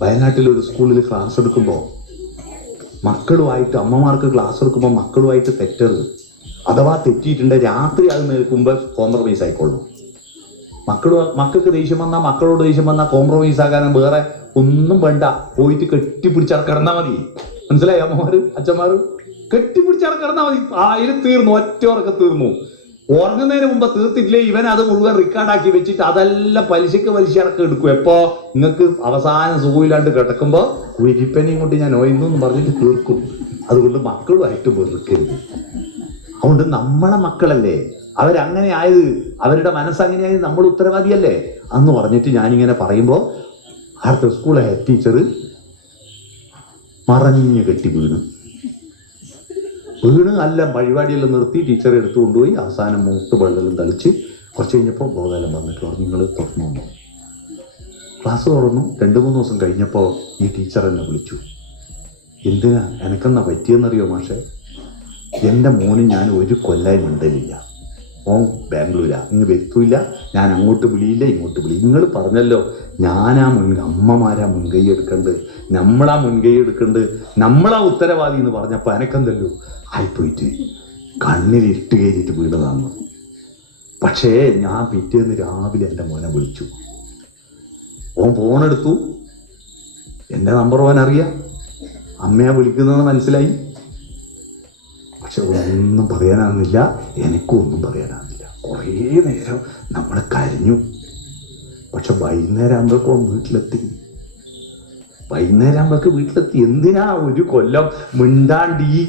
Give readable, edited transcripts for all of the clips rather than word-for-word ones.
വയനാട്ടിലൊരു സ്കൂളിൽ ക്ലാസ് എടുക്കുമ്പോൾ മക്കളുമായിട്ട്, അമ്മമാർക്ക് ക്ലാസ് എടുക്കുമ്പോൾ മക്കളുമായിട്ട് തെറ്റരുത്. അഥവാ തെറ്റിയിട്ടുണ്ട് രാത്രി അത് നിൽക്കുമ്പോൾ കോംപ്രമൈസ് ആയിക്കൊള്ളു. മക്കൾക്ക് ദേഷ്യം വന്നാൽ, മക്കളോട് ദേഷ്യം വന്നാൽ കോംപ്രമൈസ് ആകാനും വേറെ ഒന്നും വേണ്ട, പോയിട്ട് കെട്ടിപ്പിടിച്ചാൽ കിടന്നാൽ മതി. മനസ്സിലായി? അമ്മമാര് അച്ഛന്മാര് കെട്ടിപ്പിടിച്ചാൽ കിടന്നാൽ മതി. അതിൽ തീർന്നു, ഒറ്റ ഉറക്കം തീർന്നു. ഉറങ്ങുന്നതിന് മുമ്പ് തീർത്തിട്ടില്ലേ ഇവൻ അത് മുഴുവൻ റെക്കോർഡാക്കി വെച്ചിട്ട് അതെല്ലാം പലിശക്ക് പലിശ എടുക്കും. എപ്പോ നിങ്ങൾക്ക് അവസാനം സുഖമില്ലാണ്ട് കിടക്കുമ്പോ കുരിപ്പനെയും കൊണ്ട് ഞാൻ ഒയെന്നും പറഞ്ഞിട്ട് തീർക്കും. അതുകൊണ്ട് മക്കളുമായിട്ട് വെറുക്കരുത്. അതുകൊണ്ട് നമ്മളെ മക്കളല്ലേ അവരങ്ങനെ ആയത്, അവരുടെ മനസ്സങ്ങനെയായത്, നമ്മൾ ഉത്തരവാദിയല്ലേ അന്ന് പറഞ്ഞിട്ട് ഞാനിങ്ങനെ പറയുമ്പോൾ അടുത്ത സ്കൂളിലെ ഹെഡ് ടീച്ചർ മറഞ്ഞു കെട്ടി വീണ് എല്ലാം പരിപാടിയെല്ലാം നിർത്തി ടീച്ചറെ എടുത്തു കൊണ്ടുപോയി. അവസാനം മൂത്ത് വെള്ളമെല്ലാം തളിച്ച് കുറച്ച് കഴിഞ്ഞപ്പോൾ ബോധമെല്ലാം വന്നിട്ട് പറഞ്ഞു നിങ്ങൾ തുറന്നു. ക്ലാസ് തുറന്നു. 2-3 ദിവസം കഴിഞ്ഞപ്പോൾ ഈ ടീച്ചർ എന്നെ വിളിച്ചു. എന്തിനാ എനക്കെന്നാ പറ്റിയെന്നറിയോ മാഷെ? എൻ്റെ മോന് ഞാൻ ഒരു കൊല്ലായി മിണ്ടലില്ല. ഓൻ ബാംഗ്ലൂരാ, ഇങ്ങ് വരുത്തില്ല. ഞാൻ അങ്ങോട്ട് വിളിയില്ല, ഇങ്ങോട്ട് വിളി. നിങ്ങൾ പറഞ്ഞല്ലോ അമ്മമാരാ മുൻകൈ എടുക്കണ്ട്, നമ്മളാ മുൻകൈ എടുക്കണ്ട്, നമ്മളാ ഉത്തരവാദി എന്ന് പറഞ്ഞപ്പോൾ എനക്കെന്തല്ലോ ആയിപ്പോയിട്ട് കണ്ണിൽ ഇരുട്ട് കയറിയിട്ട് വീണതാന്ന്. പക്ഷേ ഞാൻ പിറ്റേന്ന് രാവിലെ എൻ്റെ മോനെ വിളിച്ചു. ഓൻ ഫോണെടുത്തു. എൻ്റെ നമ്പർ ഓൻ അറിയാം, അമ്മയാ വിളിക്കുന്നതെന്ന് മനസ്സിലായി. പക്ഷെ ഒന്നും പറയാനാകുന്നില്ല, എനിക്കും ഒന്നും പറയാനാകുന്നില്ല. കുറേ നേരം നമ്മൾ കരഞ്ഞു. പക്ഷെ വൈകുന്നേരം ആകുമ്പോഴേക്കും വീട്ടിലെത്തി. എന്തിനാ ഒരു കൊല്ലം മിണ്ടാണ്ട് ഈ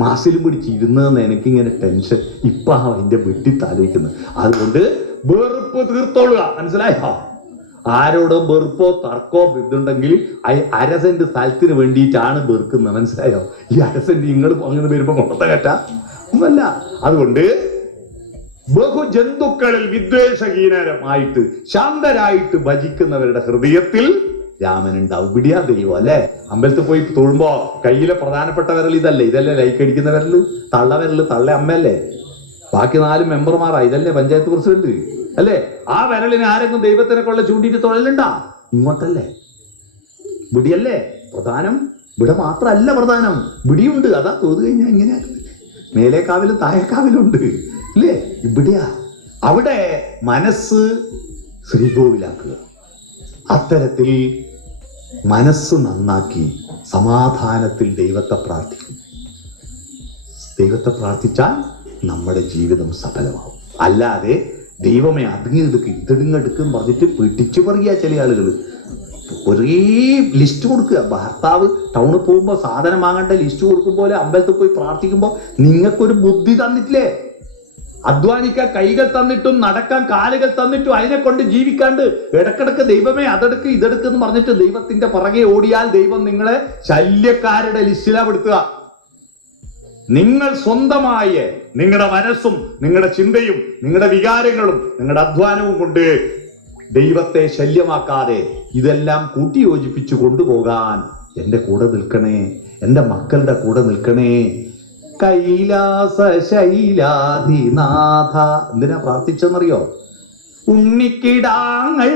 മാസിലും പിടിച്ചിരുന്നതെന്ന് എനിക്കിങ്ങനെ ടെൻഷൻ. ഇപ്പൊ അതിന്റെ വെട്ടി താലോചിക്കുന്നത്. അതുകൊണ്ട് വെറുപ്പ് തീർത്തോളുക. മനസ്സിലായോ? ആരോടും വെറുപ്പോ തർക്കോ ഇതുണ്ടെങ്കിൽ 1/2 സെന്റ് സ്ഥലത്തിന് വേണ്ടിയിട്ടാണ് വെറുക്കുന്നത്. മനസ്സിലായോ? ഈ 1/2 സെന്റ് നിങ്ങൾ അങ്ങനെ വരുമ്പോ കൊണ്ടത്തെ കേട്ടാ ഒന്നല്ല. അതുകൊണ്ട് ബഹുജന്തുക്കളിൽ വിദ്വേഷഹീനരമായിട്ട് ശാന്തരായിട്ട് ഭജിക്കുന്നവരുടെ ഹൃദയത്തിൽ രാമനുണ്ടാവും. ഇവിടെയാ ദൈവം അല്ലെ? അമ്പലത്തിൽ പോയി തൊഴുമ്പോ കയ്യിലെ പ്രധാനപ്പെട്ട വിരൽ ഇതല്ലേ ലൈക്ക് അടിക്കുന്ന വിരല്, തള്ള അമ്മയല്ലേ? ബാക്കി 4 മെമ്പർമാരാ, ഇതല്ലേ പഞ്ചായത്ത് പ്രസിഡന്റ് അല്ലേ? ആ വിരലിന് ആരെങ്കിലും ദൈവത്തിനെ കൊള്ള ചൂണ്ടിയിട്ട് തൊഴലുണ്ടാ? ഇങ്ങോട്ടല്ലേ? ഇവിടെയല്ലേ പ്രധാനം? ഇവിടെ മാത്രമല്ല പ്രധാനം, ഇവിടെയുണ്ട്. അതാ തോതു കഴിഞ്ഞാൽ ഇങ്ങനെയാണ്. മേലേക്കാവിലും താഴേക്കാവിലുണ്ട് അല്ലേ? ഇവിടെയാ. അവിടെ മനസ്സ് ശ്രീകോവിലാക്കുക. അത്തരത്തിൽ മനസ്സ് നന്നാക്കി സമാധാനത്തിൽ ദൈവത്തെ പ്രാർത്ഥിക്കും. ദൈവത്തെ പ്രാർത്ഥിച്ചാൽ നമ്മുടെ ജീവിതം സഫലമാവും. അല്ലാതെ ദൈവമേ അതിങ്ങെടുക്കും ഇതെടുക്കും പറഞ്ഞിട്ട് പിടിച്ചു പറയുക. ചില ആളുകൾ ഒരേ ലിസ്റ്റ് കൊടുക്കുക. ഭർത്താവ് ടൗണിൽ പോകുമ്പോൾ സാധനം വാങ്ങേണ്ട ലിസ്റ്റ് കൊടുക്കും പോലെ അമ്പലത്തിൽ പോയി പ്രാർത്ഥിക്കുമ്പോൾ നിങ്ങൾക്കൊരു ബുദ്ധി തന്നിട്ടില്ലേ? അധ്വാനിക്കാൻ കൈകൾ തന്നിട്ടും നടക്കാൻ കാലുകൾ തന്നിട്ടും അതിനെ കൊണ്ട് ജീവിക്കാണ്ട് ഇടക്കിടക്ക് ദൈവമേ അതെടുക്ക് ഇതെടുക്ക് എന്ന് പറഞ്ഞിട്ട് ദൈവത്തിന്റെ പുറകെ ഓടിയാൽ ദൈവം നിങ്ങളെ ശല്യക്കാരുടെ ലിസ്റ്റിലാണ് പെടുത്തുക. നിങ്ങൾ സ്വന്തമായ നിങ്ങളുടെ മനസ്സും നിങ്ങളുടെ ചിന്തയും നിങ്ങളുടെ വികാരങ്ങളും നിങ്ങളുടെ അധ്വാനവും കൊണ്ട് ദൈവത്തെ ശല്യമാക്കാതെ ഇതെല്ലാം കൂട്ടിയോജിപ്പിച്ചു കൊണ്ടുപോകാൻ എൻ്റെ കൂടെ നിൽക്കണേ, എൻ്റെ മക്കളുടെ കൂടെ നിൽക്കണേ. കൈലാസ ശൈലാധിനാഥ. എന്തിനാ പ്രാർത്ഥിച്ചെന്നറിയോ? ഉണ്ണിക്കിടാങ്ങൾ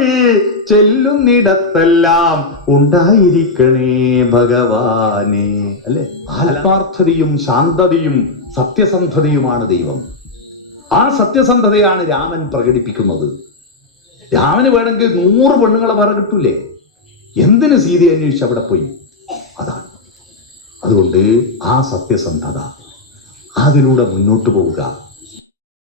ചെല്ലുന്നിടത്തെല്ലാം ഉണ്ടായിരിക്കണേ ഭഗവാനെ അല്ലെ? ആത്മാർത്ഥതയും ശാന്തതയും സത്യസന്ധതയുമാണ് ദൈവം. ആ സത്യസന്ധതയാണ് രാമൻ പ്രകടിപ്പിക്കുന്നത്. രാമന് വേണമെങ്കിൽ 100 പെണ്ണുങ്ങളെ വേറെ കിട്ടൂലേ? എന്തിന് സീതയെ അന്വേഷിച്ച് അവിടെ പോയി? അതാണ്. അതുകൊണ്ട് ആ സത്യസന്ധത, അതിലൂടെ മുന്നോട്ട് പോവുക.